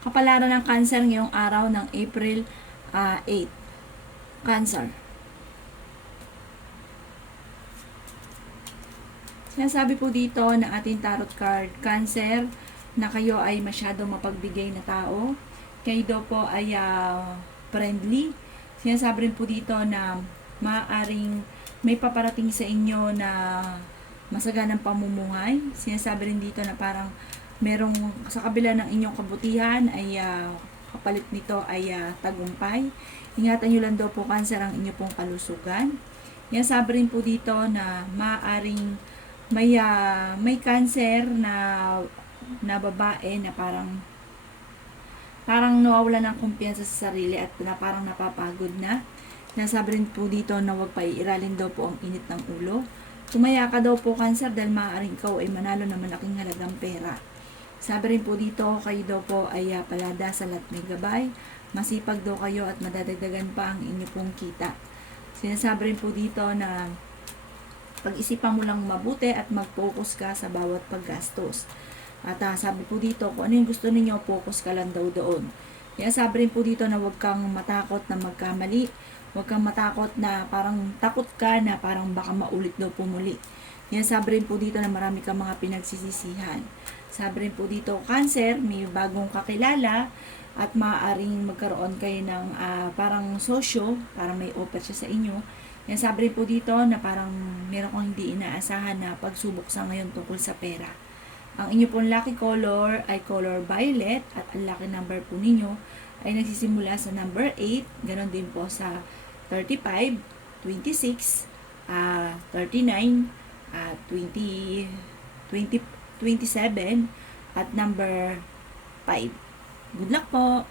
Kapalaran ng Cancer ngayong araw ng April 8. Cancer. Sinasabi po dito na ating tarot card, Cancer, na kayo ay masyado mapagbigay na tao. Kayo daw po ay friendly. Sinasabi rin po dito na maaaring may paparating sa inyo na masaganang pamumuhay. Sinasabi rin dito na parang merong sa kabila ng inyong kabutihan ay kapalit nito ay tagumpay. Ingatan nyo lang daw po, Cancer, ang inyong pong kalusugan. Yan, sabi rin po dito na maaaring may Cancer na babae na parang nawawala ng kumpiyansa sa sarili at na parang napapagod na. Nasabi rin po dito na huwag pa iiralin daw po ang init ng ulo. Tumaya ka daw po, Cancer, dahil maaaring ikaw ay manalo ng malaking halagang pera. Sabi rin po dito, kayo daw po ay paladasal at may gabay. Masipag daw kayo at madadagdagan pa ang inyo pong kita. Sinasabi rin po dito na pag-isipan mo lang mabuti at mag-focus ka sa bawat paggastos. At sabi po dito, kung ano yung gusto ninyo, focus ka lang daw doon. Kaya sabi rin po dito na huwag kang matakot na magkamali. Huwag kang matakot na parang takot ka na parang baka maulit daw po muli. Yan, sabi rin po dito na marami kang mga pinagsisisihan. Sabi rin po dito, Cancer, may bagong kakilala at maaaring magkaroon kayo ng parang sosyo, parang may offer siya sa inyo. Yan, sabi rin po dito na parang meron kang hindi inaasahan na pagsubok sa ngayon tungkol sa pera. Ang inyo pong lucky color ay color violet at ang lucky number po ninyo ay nagsisimula sa number 8, ganon din po sa 35, 26, 39, 20, 27 at number 5. Good luck po!